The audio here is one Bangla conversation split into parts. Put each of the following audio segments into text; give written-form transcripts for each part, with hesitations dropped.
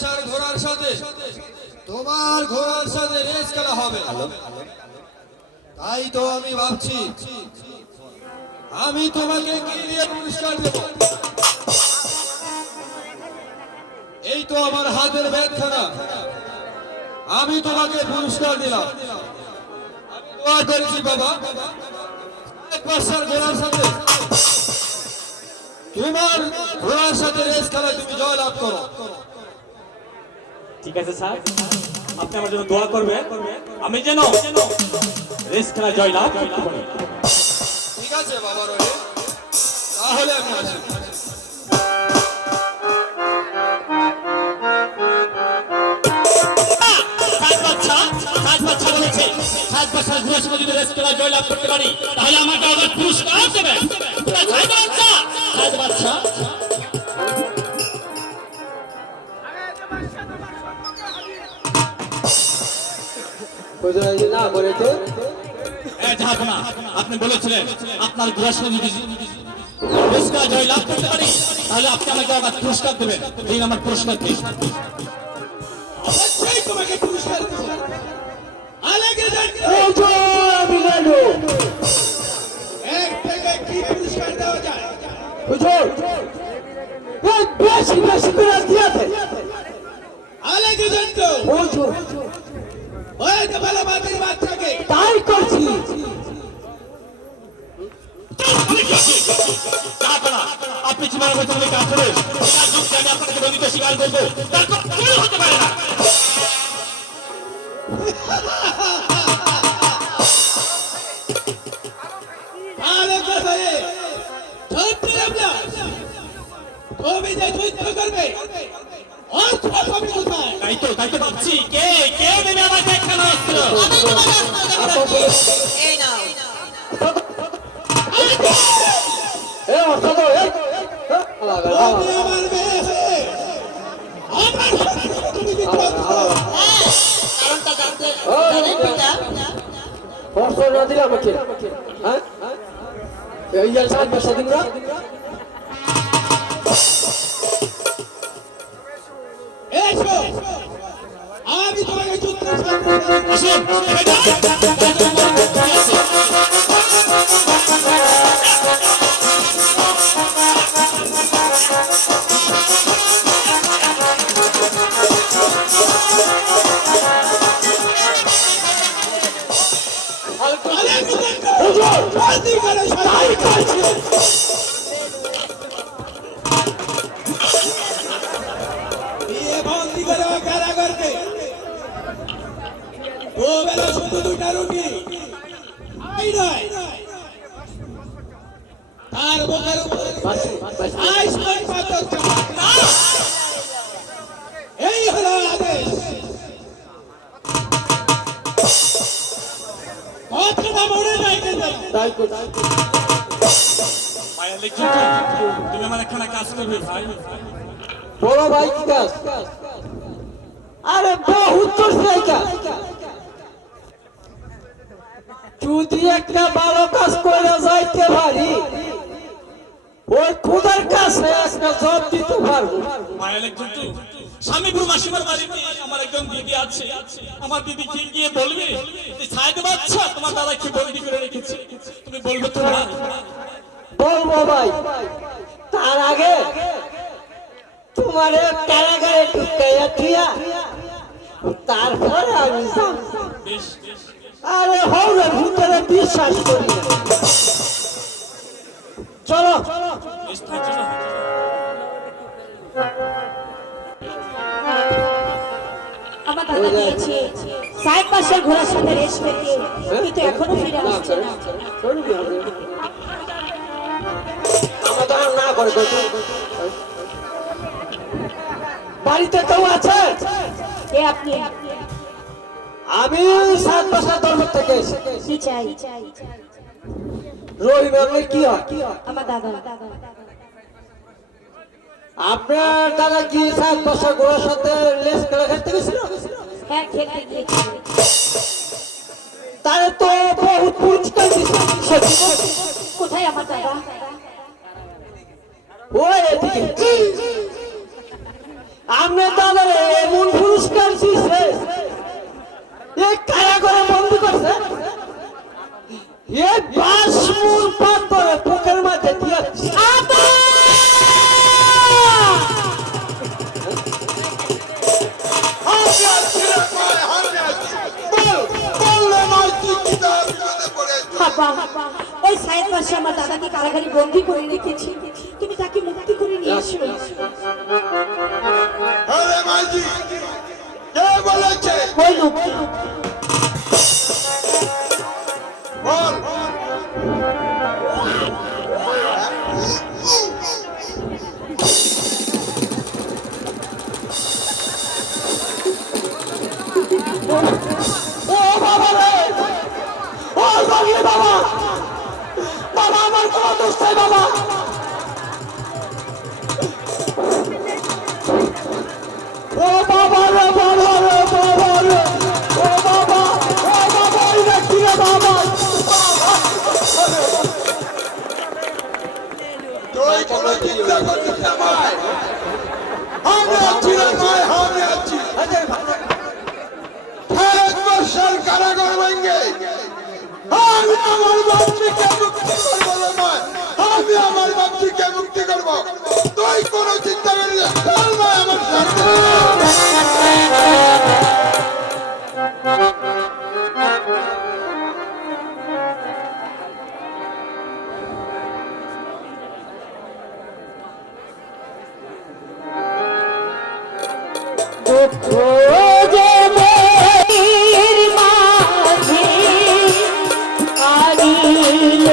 বাচ্চার ঘোড়ার সাথে তোমার ঘোড়ার সাথে রেস খেলা হবে। তাই তো আমি ভাবছি আমি তোমাকে কি দিয়ে পুরস্কার দেব। এই তো আমার হাতের ব্যাগখানা, আমি তোমাকে পুরস্কার দিলাম। আমি দোয়া করেছি বাবা, এক বাচ্চার ঘোড়ার সাথে তোমার ঘোড়ার সাথে রেস খেলায় তুমি জয় লাভ করো। ঠিক আছে স্যার, আপনি আমার জন্য দোয়া করবেন, আমি যেন রেস খেলা জয় লাভ করতে পারি। ঠিক আছে বাবা রয়ে, তাহলে আমি আসি। রেস খেলা জয় লাভ করতে পারি তাহলে আমাকে আবার পুরস্কার দেবেন। না করে তো আপনি বলেছিলেন আপনার ঘোড়ার সঙ্গে যদি পুরস্কার জয় লাভ করতে পারি তাহলে আপনি আমাকে আবার পুরস্কার দেবেন। দিন আমার পুরস্কার দিন। অবশ্যই তোমাকে পুরস্কার দেব। এক থেকে কি পুরস্কার দেওয়া যায় বুঝো? বেশি বেশি করে দিয়েছে আলেকে জানতো বুঝো। ওই তো ভালো বাতির বাচ্চাকে তাই করছি। আপনি জীবনের বছর কাজ করেন, আমি আপনাকে নদীতে স্বীকার করবো, তারপর হতে পারে না। তাই তো ভাবছি কে কে নেবে আমার দেখানো অস্ত্র। আমি তোমাকে যুদ্ধ বন্দি করে কারাগারকে ও বেলা শুধু দুইটা রুটি আই নয়, তার মুখের উপরে আইসমান পাথর চাপা। এই হলো আদেশ। কথাটা মনে রাখতে তাই তো তুমি আমার এখানে কাজ করবে ভাই। বড় ভাই কি কাজ? আরে বহুত তোর জায়গা, যদি একটা ভালো কাজ করে যাইতে পারি ওই খুদার কাছে একটা জব দিতে পারবো। স্বামীপুর মাসিমার বাড়িতে আমার একজন দিদি আছে, আমার দিদিকে গিয়ে বলবে যে সাইদ বাচ্চা তোমার দাদা কি বন্দি করে রেখেছে, তুমি বলবে তো না? বলবো ভাই, তার আগে তোমার কারাগারে ঢুকাইয়া থিয়া তারপরে আমি যাব। আরে হৌরের ভিতরে বিশ্বাস করি না। চলো আমার দাদা দিয়েছে সাহেব পাশের ঘোড়ার সাথে রেস পেতে, কিন্তু এখনো ফিরে আসছে না। না করে বাড়িতে কেউ আছে? কে আপনি? আমি 7 বছর দরবার থেকে কি চাই? রহিম আমার কি হয়? আমার দাদা। আপনার দাদা কি 7 বছর ঘোড়ার সাথে লেস খেলা খেলতে গেছিল? হ্যাঁ, খেলতে গিয়েছিল। তারে তো বহুত পুরস্কার দিয়েছে। কোথায় আমার দাদা? ওই এদিকে আপনি দাদার এমন পুরস্কার দিছে এই কারা করে বন্ধ করছে এই বাসমুর পাতরে পোকের মাঝে দিয়েছে আব্বা! আমি আছি রে ভাই, আমি আছি। বল, বললে নয় তুই কিভাবে বিপদে পড়েছিস? আব্বা, ওই সাহেব পাশে আমার দাদাকে কারাগারে বন্দি করে রেখেছি, তুমি তাকে মুক্তি করে নিয়ে এসো। আরে মাঝি, কে বলেছে? ওই লোক বল। ও বাবা রে ও গগলি বাবা বাবা আমার কোনো দোষ নাই বাবা ও বাবা রে বাবা রে বাবা রে ও বাবা এই ব্যক্তি রে বাবা তুই কোনো চিন্তা করছিস না ভাই। আমি আছি রে ভাই, আমি আছি। 1 বছর কারাগার ভেঙে আমি আমার বাচ্চাকে মুক্তি করবো রে ভাই। আমি আমার বাচ্চাকে মুক্তি করবো। তুই কোনো চিন্তা করিস না। চল ভাই আমার সাথে। যে মেয়ের মাঝে আনিল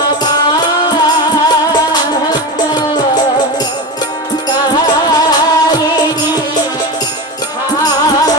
আমার কাহিনী ভালো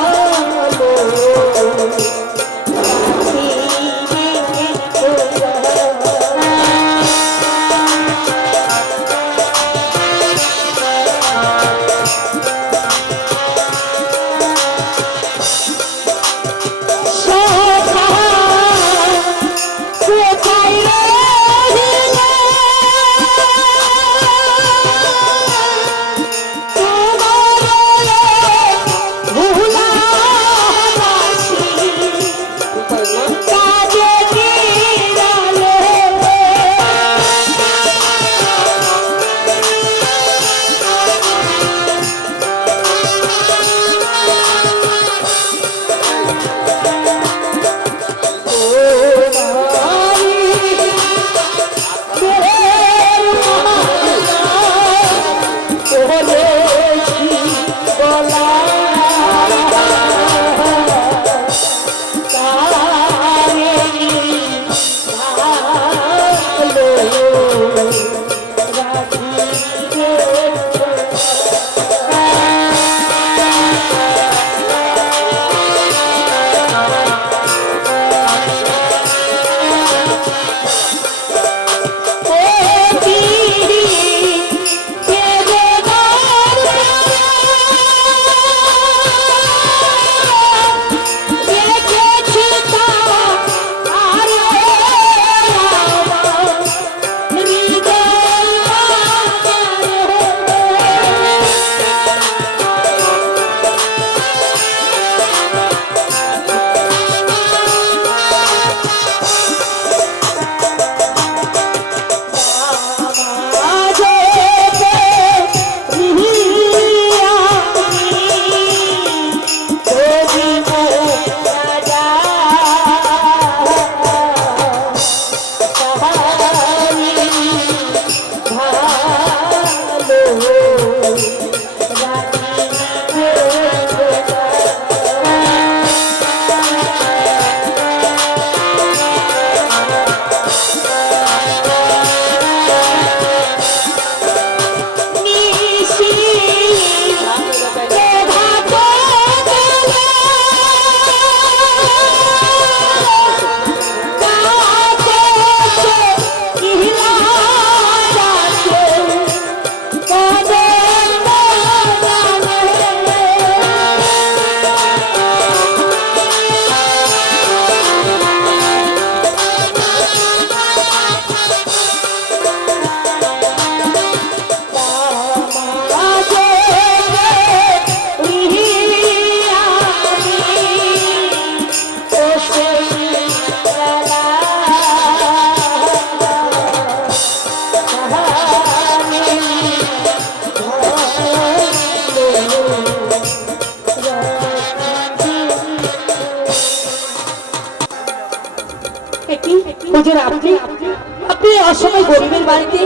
বাড়িতে?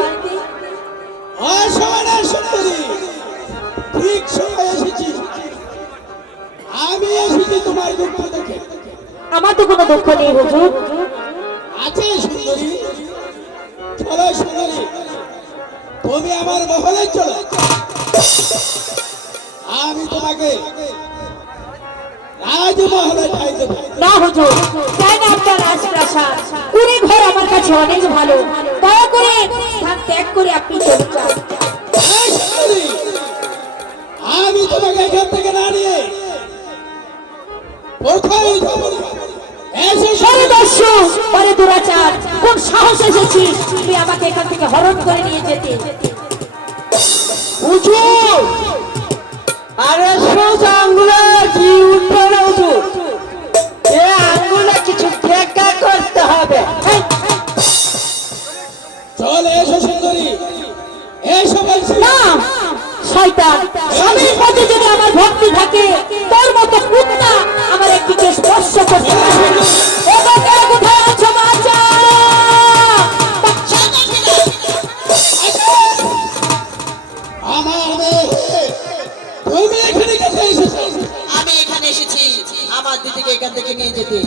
অসময়ে সুন্দরী, ঠিক সময় এসেছি। আমি এসেছি তোমার দুঃখ দেখে। আমার তো কোনো দুঃখ নেই হুজুর। আছে সুন্দরী, চলো সুন্দরী, তুমি আমার মহলে চলো। আমি তোমাকে রাজমহলে ঠাই দেবো। না হুজুর, চাই না আপনার রাজপ্রাসাদ। কুড়ি ঘর আমার কাছে অনেক ভালো। দয়া করে স্থান ত্যাগ করে আপনি চলে যান। এই সুন্দরী, আমি তোমাকে এখান থেকে না নিয়ে কোথায় যাবো না। এসে সরে দস্যু, পরে দুরাচার, কোন সাহস এসেছিস তুই আমাকে এখান থেকে হরণ করে নিয়ে যেতে? হুজুর, আরে সোজা আঙ্গুলে কি উঠবে না হুজুর, এ আঙ্গুলে কিছু দেখা করতে হবে। এই, চলে এসো সুন্দরী, এসো বলছি। না শয়তান, স্বামীর প্রতি যদি আমার ভক্তি থাকে, তোর মতো কুত্তা আমার একটিকে স্পর্শ করতে পারবে না। ওগো, কে কোথায় আছো বাচ্চা? আমার মেয়ে, তুমি এখানে কেটে এসেছো? আমি এখানে এসেছি আমার দিদিকে এখান থেকে নিয়ে যেতে।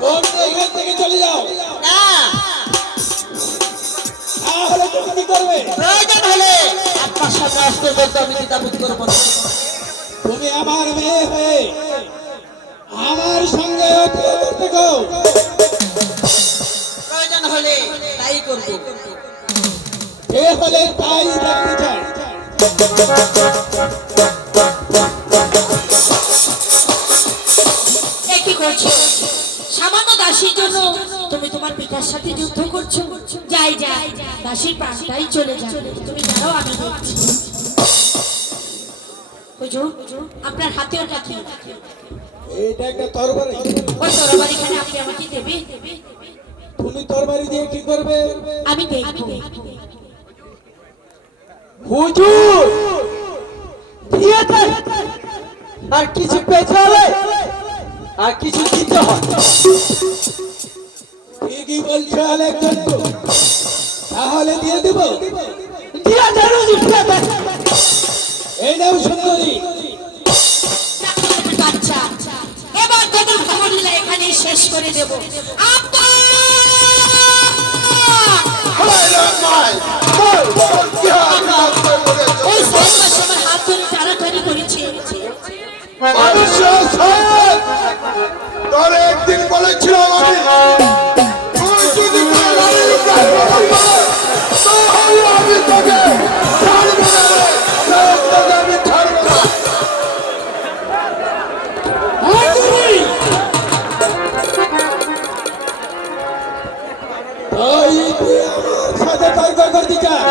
তোমরা এখান থেকে চলে যাও, না, তাহলে তুমি কি করবে? প্রয়োজন হলে আপনার সাথে আসতে বলতে আমি দ্বিধাবোধ করবো না। তুমি আমার মেয়ে হয়ে আমার সঙ্গে অতিথি করতে গো। প্রয়োজন হলে তাই করবো। যে হলে তাই দেখতে চাই। এ কি করছো? সামান্য দাসীর জন্য তুমি তোমার পিতার সাথে যুদ্ধ করছো? যাই যাই, দাসীর প্রাণটাই চলে যাবে। তুমি দাঁড়াও, আমি দেখছি। হুজুর, আপনার হাতে ওটা কি? এটা একটা তরবারি। ওই তরবারিখানে আপনি আমাকে দেবে? তুমি তরবারি দিয়ে কি করবে? আমি দেখবো। হুজুর, দিয়েছে আর কিছু পেতে হবে আর কিছু দিতে হয়। ঠিকই বলছো আলেকজন, তাহলে দিয়ে দেব। দিয়ে দেন হুজুর, দিয়ে দেন। এই নাও সুন্দরী। বাচ্চা, এবার তোদের ভ্রমণলীলা এখানেই শেষ করে দেব। আব্বা! হায় রে মায়, বল, বল, কি হাত রাখতে বলেছো? ওই সন্ন্যাসী আমার হাত ধরে টানাটানি করেছে। মানুষ সাহেব, তোর একদিন বলেছিলাম আমি, তুই যদি তরবারি উদ্ধার করবি, তাহলে আমি তোকে ছাড়বো না রে, তোকে আমি ছাড়বো না। তাই তুই আমার সাথে তর্ক করতে চাস?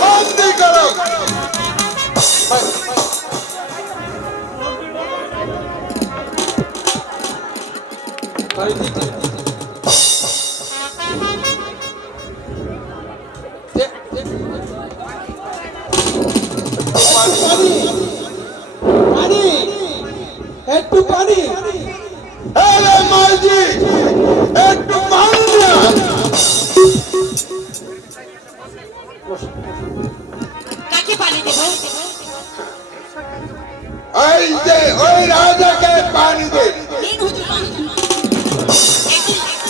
বন্দি করো। পানি, পানি, একটু পানি। আরে মাইজি, একটু পানি না। কাকে পানি দেবো? এই যে ওই রাজাকে পানি দে। নিন হুজুর পানি।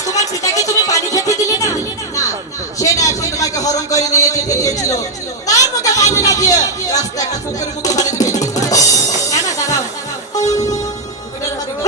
তোমার পিতাকে তুমি পানি খেতে দিলে না? না, সে না এখন তোমাকে হরণ করে নিয়ে যেতে চেয়েছিল, তার মুখে পানি না দিয়ে রাস্তা একটা পুকুরের মুখে পানি দিবে। না না, দাঁড়াও। এটার হাতে দাও।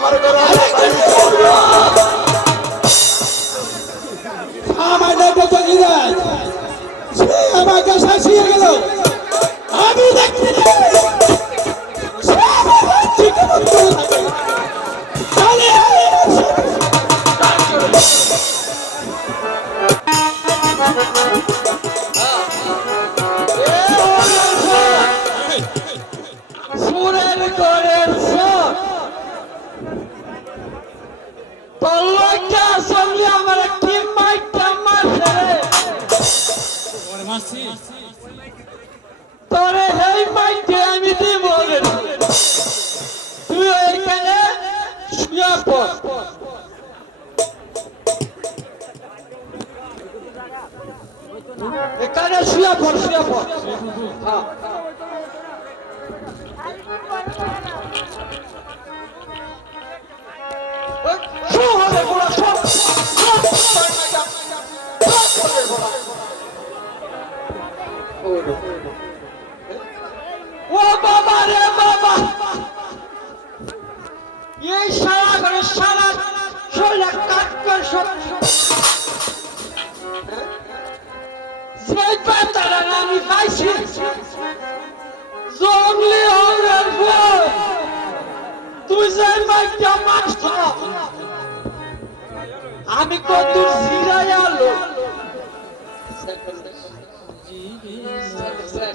আমার ঘরে আমার দেখতে চলি যায় সে আমাকে শাসিয়ে গেল আমি দেখতে সে আমার বাচ্চাকে মুক্ত করে থাকে। চলে সুরের করে তোর লোকটা সঙ্গে আমার একটি মাইকটা মারছে তোরে এই মাইকটা আমি দিব তুই এখানে শুয়ে পড় এখানে শুয়ে পড় হ্যাঁ শো হবে পুরো ও বাবা রে বাবা এই সারা করে সারা শরীরে কাট করে সব সেই পাতারা আমি পাইছি জঙ্গলি হওয়ার পর তুই যে মাইকটা মারছ আমি কত জিরাই আলো স্যার